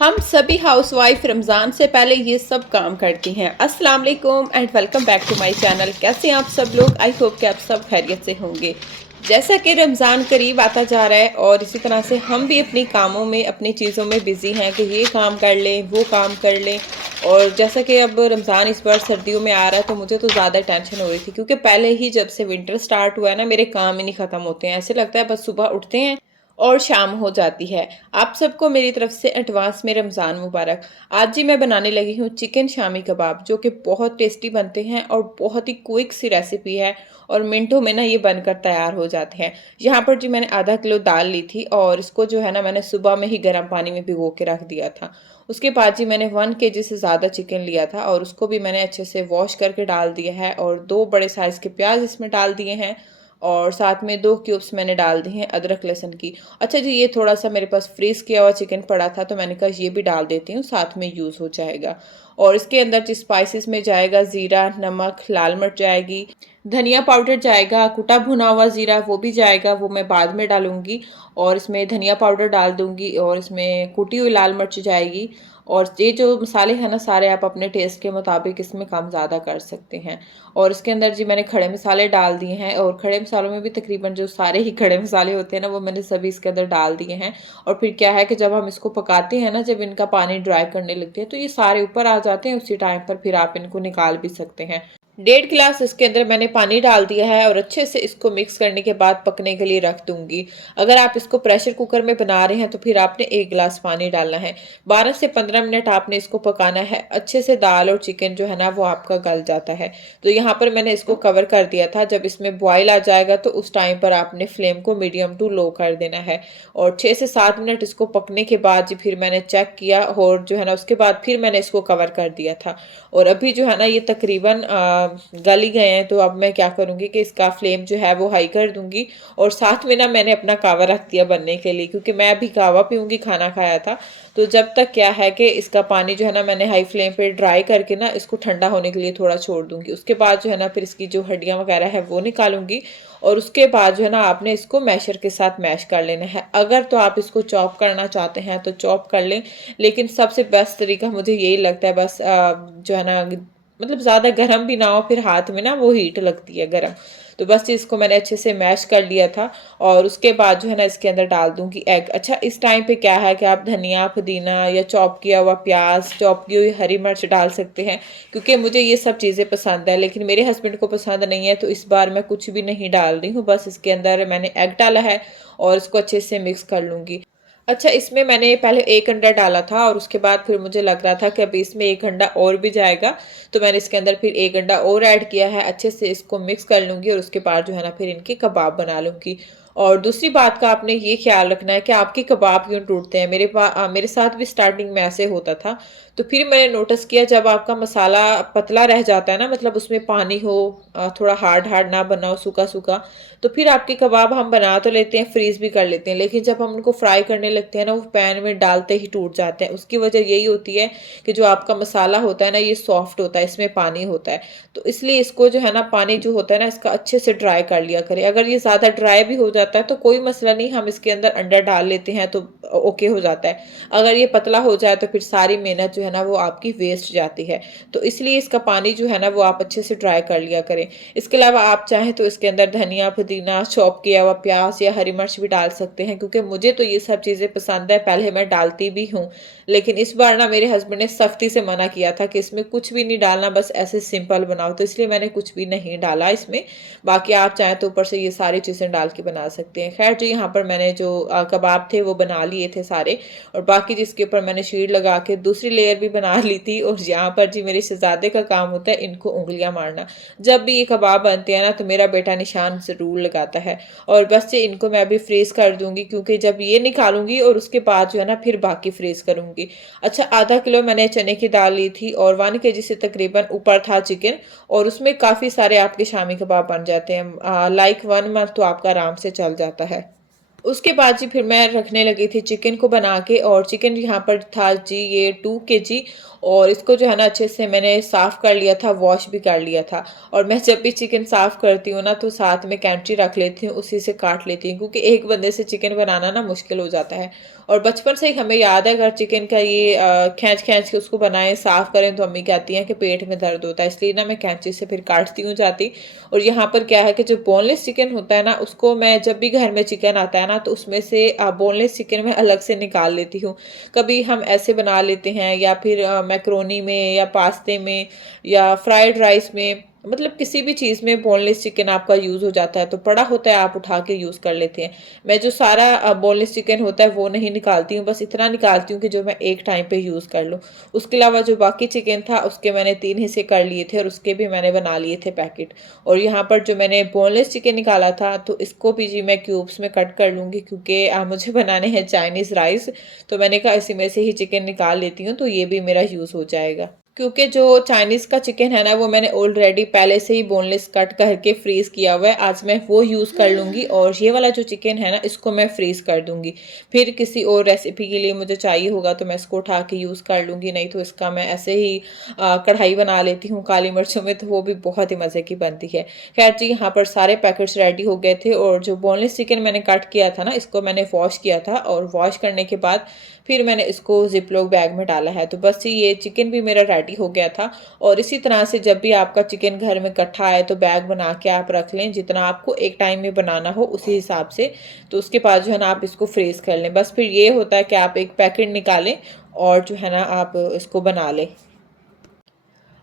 हम सभी हाउसवाइफ रमज़ान से पहले ये सब काम करती हैं। अस्सलाम वालेकुम and welcome back to my channel. कैसे हैं आप सब लोग? आई होप कि आप सब खैरियत से होंगे। जैसा कि रमज़ान करीब आता जा रहा है और इसी तरह से हम भी अपनी कामों में अपनी चीज़ों में बिज़ी हैं कि ये काम कर लें, वो काम कर लें। और जैसा कि अब रमज़ान इस बार सर्दियों में आ रहा है तो मुझे तो ज़्यादा टेंशन हो रही थी, क्योंकि पहले ही जब से विंटर स्टार्ट हुआ है ना, मेरे काम ही नहीं ख़त्म होते हैं। ऐसे लगता है बस सुबह उठते हैं और शाम हो जाती है। आप सबको मेरी तरफ से एडवांस में रमज़ान मुबारक। आज जी मैं बनाने लगी हूँ चिकन शामी कबाब, जो कि बहुत टेस्टी बनते हैं और बहुत ही क्विक सी रेसिपी है और मिनटों में ना ये बनकर तैयार हो जाते हैं। यहाँ पर जी मैंने आधा किलो दाल ली थी और इसको जो है ना मैंने सुबह में ही गर्म पानी में भिगो के रख दिया था। उसके बाद जी मैंने 1 kg से ज़्यादा चिकन लिया था और उसको भी मैंने अच्छे से वॉश करके डाल दिया है और 2 बड़े साइज़ के प्याज इसमें डाल दिए हैं और साथ में 2 क्यूब्स मैंने डाल दिए हैं अदरक लहसुन की। अच्छा जी, ये थोड़ा सा मेरे पास फ्रीज़ किया हुआ चिकन पड़ा था तो मैंने कहा ये भी डाल देती हूँ, साथ में यूज़ हो जाएगा। और इसके अंदर जो स्पाइसेस में जाएगा ज़ीरा, नमक, लाल मिर्च जाएगी, धनिया पाउडर जाएगा, कुटा भुना हुआ ज़ीरा वो भी जाएगा, वो मैं बाद में डालूँगी। और इसमें धनिया पाउडर डाल दूँगी और इसमें कुटी हुई लाल मिर्च जाएगी। और ये जो मसाले हैं ना सारे आप अपने टेस्ट के मुताबिक इसमें कम ज़्यादा कर सकते हैं। और इसके अंदर जी मैंने खड़े मसाले डाल दिए हैं और खड़े मसालों में भी तकरीबन जो सारे ही खड़े मसाले होते हैं ना वो मैंने सभी इसके अंदर डाल दिए हैं। और फिर क्या है कि जब हम इसको पकाते हैं ना, जब इनका पानी ड्राई करने लगते हैं तो ये सारे ऊपर आ जाते हैं, उसी टाइम पर फिर आप इनको निकाल भी सकते हैं। 1.5 गिलास इसके अंदर मैंने पानी डाल दिया है और अच्छे से इसको मिक्स करने के बाद पकने के लिए रख दूंगी। अगर आप इसको प्रेशर कुकर में बना रहे हैं तो फिर आपने 1 गिलास पानी डालना है। 12 से 15 मिनट आपने इसको पकाना है। अच्छे से दाल और चिकन जो है ना वो आपका गल जाता है। तो यहाँ पर मैंने इसको कवर कर दिया था। जब इसमें बॉयल आ जाएगा तो उस टाइम पर आपने फ्लेम को मीडियम टू लो कर देना है। और 6 से 7 मिनट इसको पकने के बाद जी फिर मैंने चेक किया और जो है ना उसके बाद फिर मैंने इसको कवर कर दिया था। और अभी जो है ना ये तकरीबन गल ही गए हैं। तो अब मैं क्या करूँगी कि इसका फ्लेम जो है वो हाई कर दूँगी और साथ में ना मैंने अपना कावा रख दिया बनने के लिए, क्योंकि मैं अभी कावा पीऊँगी, खाना खाया था। तो जब तक क्या है कि इसका पानी जो है ना मैंने हाई फ्लेम पे ड्राई करके ना इसको ठंडा होने के लिए थोड़ा छोड़ दूँगी। उसके बाद जो है ना फिर इसकी जो हड्डियाँ वगैरह है वो निकालूंगी और उसके बाद जो है ना आपने इसको मैशर के साथ मैश कर लेना है। अगर तो आप इसको चॉप करना चाहते हैं तो चॉप कर लें, लेकिन सबसे बेस्ट तरीका मुझे यही लगता है, बस जो है ना मतलब ज़्यादा गर्म भी ना हो, फिर हाथ में ना वो हीट लगती है गर्म। तो बस इसको मैंने अच्छे से मैश कर लिया था और उसके बाद जो है ना इसके अंदर डाल दूंगी एग। अच्छा, इस टाइम पे क्या है कि आप धनिया, पुदीना या चॉप किया हुआ प्याज, चॉप की हुई हरी मिर्च डाल सकते हैं, क्योंकि मुझे ये सब चीज़ें पसंद है लेकिन मेरे हस्बैंड को पसंद नहीं है। तो इस बार मैं कुछ भी नहीं डाल रही हूँ, बस इसके अंदर मैंने एग डाला है और इसको अच्छे से मिक्स कर लूँगी। अच्छा, इसमें मैंने पहले 1 अंडा डाला था और उसके बाद फिर मुझे लग रहा था कि अभी इसमें 1 अंडा और भी जाएगा, तो मैंने इसके अंदर फिर 1 अंडा और ऐड किया है। अच्छे से इसको मिक्स कर लूँगी और उसके बाद जो है ना फिर इनके कबाब बना लूँगी। और दूसरी बात का आपने ये ख्याल रखना है कि आपके कबाब क्यों टूटते हैं। मेरे साथ भी स्टार्टिंग में ऐसे होता था। तो फिर मैंने नोटिस किया, जब आपका मसाला पतला रह जाता है ना, मतलब उसमें पानी हो, थोड़ा हार्ड हार्ड ना बना हो, सूखा सूखा, तो फिर आपके कबाब हम बना तो लेते हैं, फ्रीज भी कर लेते हैं, लेकिन जब हम उनको फ्राई करने लगते हैं ना वो पैन में डालते ही टूट जाते हैं। उसकी वजह यही होती है कि जो आपका मसाला होता है ना ये सॉफ्ट होता है, इसमें पानी होता है। तो इसलिए इसको जो है ना पानी जो होता है ना इसका अच्छे से ड्राई कर लिया करें। अगर ये ज़्यादा ड्राई भी हो जाता है तो कोई मसला नहीं, हम इसके अंदर अंडा डाल लेते हैं तो ओके हो जाता है। अगर ये पतला हो जाए तो फिर सारी मेहनत जो है ना वो आपकी वेस्ट जाती है। तो इसलिए इसका पानी जो है ना वो आप अच्छे से ड्राई कर लिया करें। इसके अलावा आप चाहें तो इसके अंदर धनिया, पुदीना, चॉप किया हुआ प्याज या हरी मिर्च भी डाल सकते हैं, क्योंकि मुझे तो ये सब चीज़ें पसंद है, पहले मैं डालती भी हूँ। लेकिन इस बार ना मेरे हस्बैंड ने सख्ती से मना किया था कि इसमें कुछ भी नहीं डालना, बस ऐसे सिंपल बनाओ, तो इसलिए मैंने कुछ भी नहीं डाला इसमें। बाकी आप चाहें तो ऊपर से ये सारी चीज़ें डाल के बना सकते हैं। खैर जो यहाँ पर मैंने जो कबाब थे वो बना लिए थे सारे, और बाकी जिसके ऊपर मैंने शीट लगा के दूसरी लेयर भी बना ली थी। और यहाँ पर जी मेरे शहजादे का काम होता है इनको उंगलियां मारना। जब भी ये कबाब बनते हैं ना तो मेरा बेटा निशान ज़रूर लगाता है। और बस ये इनको मैं अभी फ्रीज़ कर दूंगी, क्योंकि जब ये निकालूंगी और उसके बाद जो है ना फिर बाकी फ्रीज़ करूंगी। अच्छा, आधा किलो मैंने चने की दाल ली थी और 1 kg से तकरीबन ऊपर था चिकन, और उसमें काफ़ी सारे आपके शामी कबाब बन जाते हैं। लाइक 1 मंथ तो आपका आराम से चल जाता है। उसके बाद जी फिर मैं रखने लगी थी चिकन को बना के, और चिकन यहाँ पर था जी ये 2 kg। और इसको जो है ना अच्छे से मैंने साफ़ कर लिया था, वॉश भी कर लिया था। और मैं जब भी चिकन साफ़ करती हूँ ना तो साथ में कैंची रख लेती हूँ, उसी से काट लेती हूँ, क्योंकि एक बंदे से चिकन बनाना ना मुश्किल हो जाता है। और बचपन से ही हमें याद है अगर चिकन का ये खींच खींच के उसको बनाएं, साफ़ करें, तो अम्मी कहती हैं कि पेट में दर्द होता है, इसलिए ना मैं कैंची से फिर काटती हूँ जाती। और यहाँ पर क्या है कि जो बोनलेस चिकन होता है ना, उसको मैं जब भी घर में चिकन आता है ना, तो उसमें से बोनलेस चिकन मैं अलग से निकाल लेती हूँ। कभी हम ऐसे बना लेते हैं या फिर मैक्रोनी में या पास्ते में या फ्राइड राइस में, मतलब किसी भी चीज़ में बोनलेस चिकन आपका यूज़ हो जाता है, तो पड़ा होता है आप उठा के यूज़ कर लेते हैं। मैं जो सारा बोनलेस चिकन होता है वो नहीं निकालती हूँ, बस इतना निकालती हूँ कि जो मैं एक टाइम पे यूज़ कर लूँ। उसके अलावा जो बाकी चिकन था उसके मैंने 3 हिस्से कर लिए थे और उसके भी मैंने बना लिए थे पैकेट। और यहाँ पर जो मैंने बोनलेस चिकन निकाला था, तो इसको भी जी मैं क्यूब्स में कट कर लूँगी, क्योंकि मुझे बनाने हैं चाइनीज़ राइस, तो मैंने कहा इसी में से ही चिकन निकाल लेती हूँ, तो ये भी मेरा यूज़ हो जाएगा। क्योंकि जो चाइनीज़ का चिकन है ना, वो मैंने ऑलरेडी पहले से ही बोनलेस कट करके फ्रीज़ किया हुआ है। आज मैं वो यूज़ कर लूँगी और ये वाला जो चिकन है ना, इसको मैं फ्रीज़ कर दूँगी। फिर किसी और रेसिपी के लिए मुझे चाहिए होगा तो मैं इसको उठा के यूज़ कर लूँगी, नहीं तो इसका मैं ऐसे ही कढ़ाई बना लेती हूँ काली मिर्चों में, तो वो भी बहुत ही मज़े की बनती है। खैर जी, यहाँ पर सारे पैकेट्स रेडी हो गए थे और जो बोनलेस चिकन मैंने कट किया था ना, इसको मैंने वॉश किया था और वॉश करने के बाद फिर मैंने इसको ज़िप-लॉक बैग में डाला है। तो बस ये चिकन भी मेरा रेडी हो गया था। और इसी तरह से जब भी आपका चिकन घर में इकट्ठा आए तो बैग बना के आप रख लें, जितना आपको एक टाइम में बनाना हो उसी हिसाब से। तो उसके बाद जो है ना आप इसको फ्रीज़ कर लें। बस फिर ये होता है कि आप एक पैकेट निकालें और जो है ना आप इसको बना लें।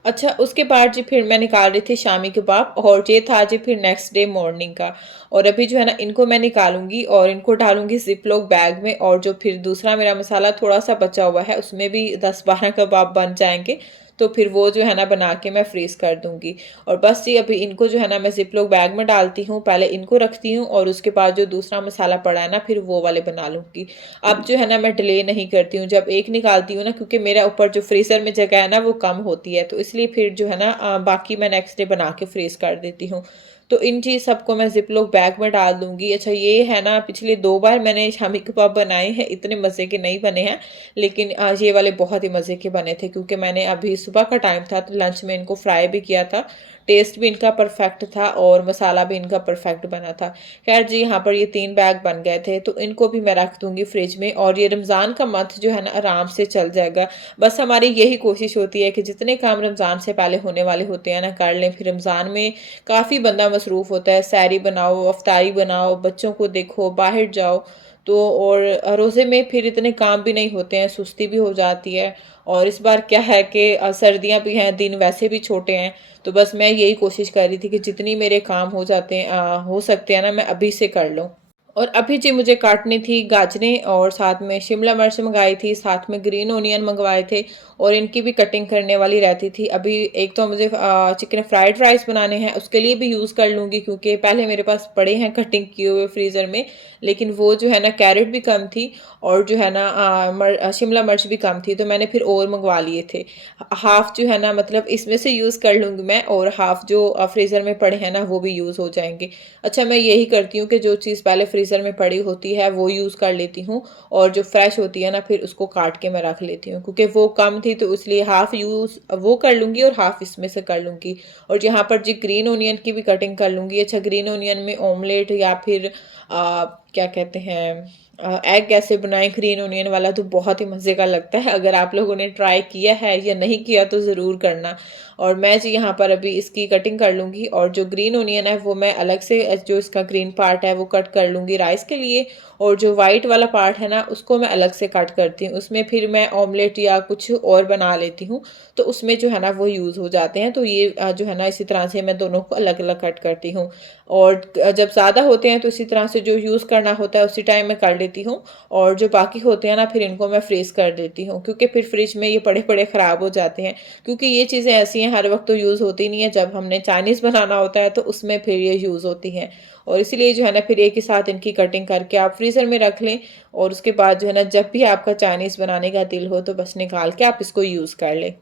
अच्छा, उसके बाद जी फिर मैं निकाल रही थी शामी कबाब और ये था जी फिर नेक्स्ट डे मॉर्निंग का। और अभी जो है ना इनको मैं निकालूंगी और इनको डालूंगी ज़िप-लॉक बैग में, और जो फिर दूसरा मेरा मसाला थोड़ा सा बचा हुआ है उसमें भी 10-12 कबाब बन जाएंगे, तो फिर वो जो है ना बना के मैं फ्रीज़ कर दूंगी। और बस जी अभी इनको जो है ना मैं ज़िप-लॉक बैग में डालती हूँ, पहले इनको रखती हूँ और उसके बाद जो दूसरा मसाला पड़ा है ना फिर वो वाले बना लूँगी। अब जो है ना मैं डिले नहीं करती हूँ, जब एक निकालती हूँ ना, क्योंकि मेरा ऊपर जो फ्रीज़र में जगह है ना वो कम होती है, तो इसलिए फिर जो है ना बाकी मैं नेक्स्ट डे बना के फ्रीज़ कर देती हूँ। तो इन चीज़ सबको मैं ज़िप-लॉक बैग में डाल दूँगी। अच्छा, ये है ना पिछले 2 बार मैंने शामी कबाब बनाए हैं, इतने मज़े के नहीं बने हैं, लेकिन ये वाले बहुत ही मज़े के बने थे, क्योंकि मैंने अभी सुबह का टाइम था तो लंच में इनको फ्राई भी किया था। टेस्ट भी इनका परफेक्ट था और मसाला भी इनका परफेक्ट बना था। खैर जी, यहाँ पर ये 3 बैग बन गए थे, तो इनको भी मैं रख दूँगी फ्रिज में और ये रमज़ान का मंथ जो है ना आराम से चल जाएगा। बस हमारी यही कोशिश होती है कि जितने काम रमज़ान से पहले होने वाले होते हैं ना कर लें, फिर रमज़ान में काफ़ी बंदा मसरूफ़ होता है, सहरी बनाओ, अफ्तारी बनाओ, बच्चों को देखो, बाहर जाओ, तो और रोज़े में फिर इतने काम भी नहीं होते हैं, सुस्ती भी हो जाती है। और इस बार क्या है कि सर्दियाँ भी हैं, दिन वैसे भी छोटे हैं, तो बस मैं यही कोशिश कर रही थी कि जितनी मेरे काम हो जाते हैं हो सकते हैं ना, मैं अभी से कर लूँ। और अभी जी मुझे काटनी थी गाजरें और साथ में शिमला मिर्च मंगाई थी, साथ में ग्रीन ओनियन मंगवाए थे और इनकी भी कटिंग करने वाली रहती थी। अभी एक तो मुझे चिकन फ्राइड राइस बनाने हैं, उसके लिए भी यूज़ कर लूँगी, क्योंकि पहले मेरे पास पड़े हैं कटिंग किए हुए फ्रीज़र में, लेकिन वो जो है ना कैरेट भी कम थी और जो है ना शिमला मिर्च भी कम थी, तो मैंने फिर और मंगवा लिए थे। हाफ़ जो है ना मतलब इसमें से यूज़ कर लूँगी मैं, और हाफ़ जो फ्रीज़र में पड़े हैं ना वो भी यूज़ हो जाएँगे। अच्छा, मैं यही करती हूँ कि जो चीज़ पहले फ्रीज़र में पड़ी होती है वो यूज़ कर लेती हूँ और जो फ्रेश होती है ना फिर उसको काट के मैं रख लेती हूँ, क्योंकि वो कम थी तो इसलिए हाफ़ यूज़ वो कर लूँगी और हाफ़ इसमें से कर लूँगी। और यहाँ पर जी ग्रीन ओनियन की भी कटिंग कर लूँगी। अच्छा, ग्रीन ओनियन में ऑमलेट या फिर क्या कहते हैं एग कैसे बनाएं ग्रीन ओनियन वाला, तो बहुत ही मज़े का लगता है। अगर आप लोगों ने ट्राई किया है या नहीं किया तो ज़रूर करना। और मैं जी यहाँ पर अभी इसकी कटिंग कर लूँगी और जो ग्रीन ओनियन है वो मैं अलग से जो इसका ग्रीन पार्ट है वो कट कर लूँगी राइस के लिए, और जो वाइट वाला पार्ट है ना उसको मैं अलग से कट करती हूँ। उसमें फिर मैं ऑमलेट या कुछ और बना लेती हूँ, तो उसमें जो है ना वो यूज़ हो जाते हैं। तो ये जो है ना इसी तरह से मैं दोनों को अलग अलग कट करती हूँ। और जब ज़्यादा होते हैं तो इसी तरह से जो यूज़ करना होता है उसी टाइम में कर लेती हूँ, और जो बाकी होते हैं ना फिर इनको मैं फ्रीज़ कर देती हूँ, क्योंकि फिर फ्रिज में ये पड़े पड़े ख़राब हो जाते हैं। क्योंकि ये चीज़ें ऐसी हैं हर वक्त तो यूज़ होती नहीं है, जब हमने चाइनीज़ बनाना होता है तो उसमें फिर ये यूज़ होती हैं। और इसीलिए जो है ना फिर एक ही साथ इनकी कटिंग करके आप फ्रीज़र में रख लें, और उसके बाद जो है ना जब भी आपका चाइनीज़ बनाने का दिल हो तो बस निकाल के आप इसको यूज़ कर लें।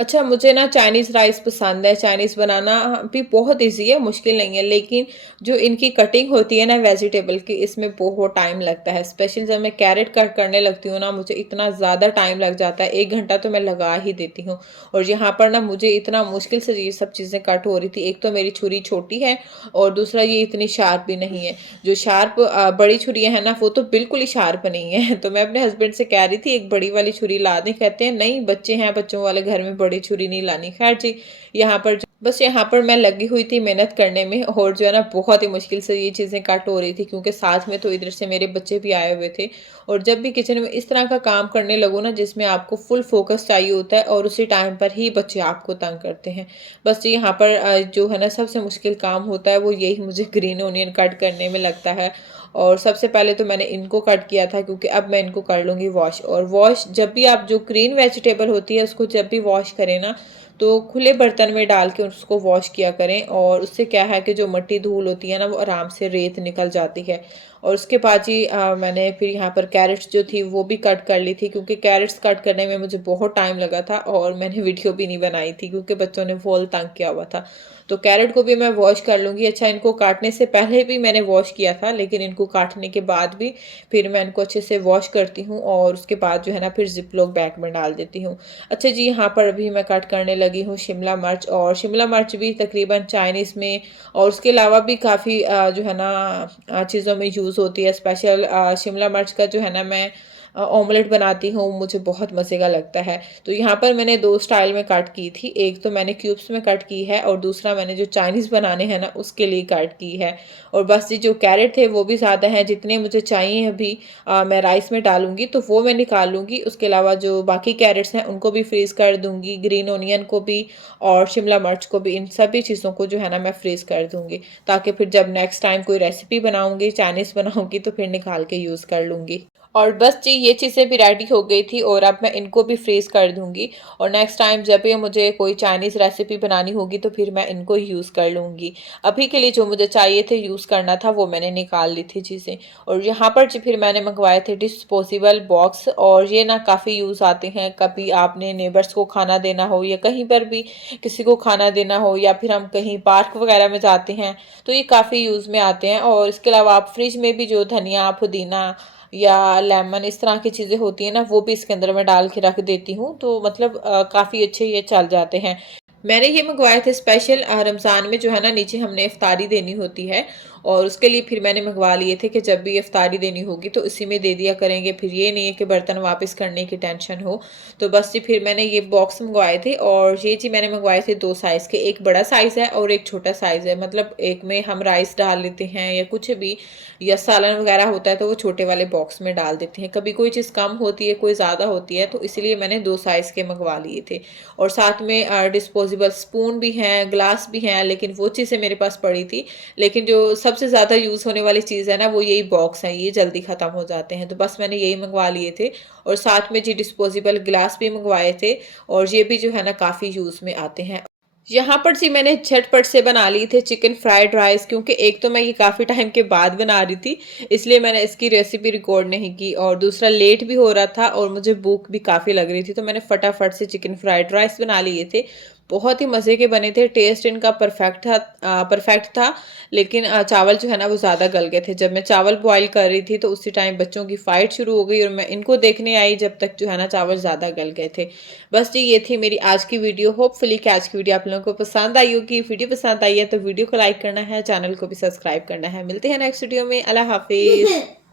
अच्छा, मुझे ना चाइनीज़ राइस पसंद है, चाइनीज़ बनाना भी बहुत ईज़ी है, मुश्किल नहीं है, लेकिन जो इनकी कटिंग होती है ना वेजिटेबल की, इसमें बहुत टाइम लगता है। स्पेशल जब मैं कैरेट कट करने लगती हूँ ना, मुझे इतना ज़्यादा टाइम लग जाता है, 1 घंटा तो मैं लगा ही देती हूँ। और यहाँ पर ना मुझे इतना मुश्किल से ये सब चीज़ें कट हो रही थी। एक तो मेरी छुरी छोटी है और दूसरा ये इतनी शार्प भी नहीं है। जो शार्प बड़ी छुरियाँ हैं ना, वो तो बिल्कुल ही शार्प नहीं है। तो मैं अपने हस्बैंड से कह रही थी, "एक बड़ी वाली छुरी ला दें।" कहते हैं, "नहीं, बच्चे हैं, बच्चों वाले घर में बड़ी छुरी नहीं लानी।" ख़ैर जी, यहाँ पर मैं लगी हुई थी मेहनत करने में और जो है ना बहुत ही मुश्किल से ये चीज़ें कट हो रही थी, क्योंकि साथ में तो इधर से मेरे बच्चे भी आए हुए थे। और जब भी किचन में इस तरह का काम करने लगो ना, जिसमें आपको फुल फ़ोकस चाहिए होता है और उसी टाइम पर ही बच्चे आपको तंग करते हैं। बस जी यहाँ पर जो है ना सबसे मुश्किल काम होता है वो यही मुझे ग्रीन ओनियन कट करने में लगता है। और सबसे पहले तो मैंने इनको कट किया था, क्योंकि अब मैं इनको कर लूँगी वॉश। और वॉश जब भी आप जो ग्रीन वेजिटेबल होती है उसको जब भी वॉश करें ना, तो खुले बर्तन में डाल के उसको वॉश किया करें। और उससे क्या है कि जो मिट्टी धूल होती है ना, वो आराम से रेत निकल जाती है। और उसके बाद जी मैंने फिर यहाँ पर कैरेट्स जो थी वो भी कट कर ली थी, क्योंकि कैरेट्स कट करने में मुझे बहुत टाइम लगा था और मैंने वीडियो भी नहीं बनाई थी, क्योंकि बच्चों ने फुल तंग किया हुआ था। तो कैरेट को भी मैं वॉश कर लूँगी। अच्छा, इनको काटने से पहले भी मैंने वॉश किया था, लेकिन इनको काटने के बाद भी फिर मैं इनको अच्छे से वॉश करती हूँ और उसके बाद जो है ना फिर ज़िप-लॉक बैग में डाल देती हूँ। अच्छा जी, यहाँ पर अभी मैं कट करने लगी हूँ शिमला मिर्च। और शिमला मिर्च भी तकरीबन चाइनीज़ में और उसके अलावा भी काफ़ी जो है ना चीज़ों में यूज़ होती है। स्पेशल शिमला मिर्च का जो है ना मैं ऑमलेट बनाती हूँ, मुझे बहुत मज़े का लगता है। तो यहाँ पर मैंने 2 स्टाइल में कट की थी, एक तो मैंने क्यूब्स में कट की है और दूसरा मैंने जो चाइनीज़ बनाने हैं ना उसके लिए कट की है। और बस ये जो कैरेट थे वो भी ज़्यादा हैं, जितने मुझे चाहिए अभी मैं राइस में डालूँगी तो वो मैं निकाल लूँगी। उसके अलावा जो बाकी कैरेट्स हैं उनको भी फ्रीज़ कर दूँगी, ग्रीन ओनियन को भी और शिमला मिर्च को भी, इन सभी चीज़ों को जो है ना मैं फ्रीज़ कर दूँगी, ताकि फिर जब नेक्स्ट टाइम कोई रेसिपी बनाऊँगी, चाइनीज़ बनाऊँगी तो फिर निकाल के यूज़ कर लूँगी। और बस जी ये चीज़ें भी रेडी हो गई थी और अब मैं इनको भी फ्रीज़ कर दूँगी। और नेक्स्ट टाइम जब भी मुझे कोई चाइनीज़ रेसिपी बनानी होगी तो फिर मैं इनको यूज़ कर लूँगी। अभी के लिए जो मुझे चाहिए थे यूज़ करना था वो मैंने निकाल ली थी चीज़ें। और यहाँ पर जी फिर मैंने मंगवाए थे डिस्पोजेबल बॉक्स, और ये ना काफ़ी यूज़ आते हैं। कभी आपने नेबर्स को खाना देना हो या कहीं पर भी किसी को खाना देना हो, या फिर हम कहीं पार्क वगैरह में जाते हैं तो ये काफ़ी यूज़ में आते हैं। और इसके अलावा आप फ्रिज में भी जो धनिया, पुदीना या लेमन इस तरह की चीज़ें होती हैं ना, वो भी इसके अंदर मैं डाल के रख देती हूँ, तो मतलब काफ़ी अच्छे ये चल जाते हैं। मैंने ये मंगवाए थे स्पेशल रमज़ान में जो है ना नीचे हमने इफ्तारी देनी होती है, और उसके लिए फिर मैंने मंगवा लिए थे कि जब भी इफ्तारी देनी होगी तो इसी में दे दिया करेंगे, फिर ये नहीं है कि बर्तन वापस करने की टेंशन हो। तो बस जी फिर मैंने ये बॉक्स मंगवाए थे, और ये जी मैंने मंगवाए थे 2 साइज़ के, एक बड़ा साइज़ है और एक छोटा साइज़ है। मतलब एक में हम राइस डाल लेते हैं या कुछ भी, या सालन वगैरह होता है तो वो छोटे वाले बॉक्स में डाल देते हैं। कभी कोई चीज़ कम होती है, कोई ज़्यादा होती है, तो इसलिए मैंने 2 साइज़ के मंगवा लिए थे। और साथ में डिस्पोजेबल स्पून भी हैं, ग्लास भी हैं, लेकिन वो चीज़ें मेरे पास पड़ी थी। लेकिन जो सबसे ज़्यादा यूज़ होने वाली चीज़ है ना, वो यही बॉक्स हैं, ये जल्दी ख़त्म हो जाते हैं, तो बस मैंने यही मंगवा लिए थे। और साथ में जी डिस्पोजेबल गिलास भी मंगवाए थे, और ये भी जो है ना काफ़ी यूज़ में आते हैं। यहाँ पर जी मैंने झटपट से बना लिए थे चिकन फ्राइड राइस, क्योंकि एक तो मैं ये काफ़ी टाइम के बाद बना रही थी, इसलिए मैंने इसकी रेसिपी रिकॉर्ड नहीं की, और दूसरा लेट भी हो रहा था और मुझे भूख भी काफ़ी लग रही थी, तो मैंने फटाफट से चिकन फ्राइड राइस बना लिए थे। बहुत ही मज़े के बने थे, टेस्ट इनका परफेक्ट था। लेकिन चावल जो है ना वो ज़्यादा गल गए थे। जब मैं चावल बॉयल कर रही थी तो उसी टाइम बच्चों की फ़ाइट शुरू हो गई और मैं इनको देखने आई जब तक जो है ना चावल ज़्यादा गल गए थे। बस जी ये थी मेरी आज की वीडियो। होपफुली कि आज की वीडियो आप लोगों को पसंद आई होगी। वीडियो पसंद आई है तो वीडियो को लाइक करना है, चैनल को भी सब्सक्राइब करना है। मिलते हैं नेक्स्ट वीडियो में। अल्लाह हाफिज़।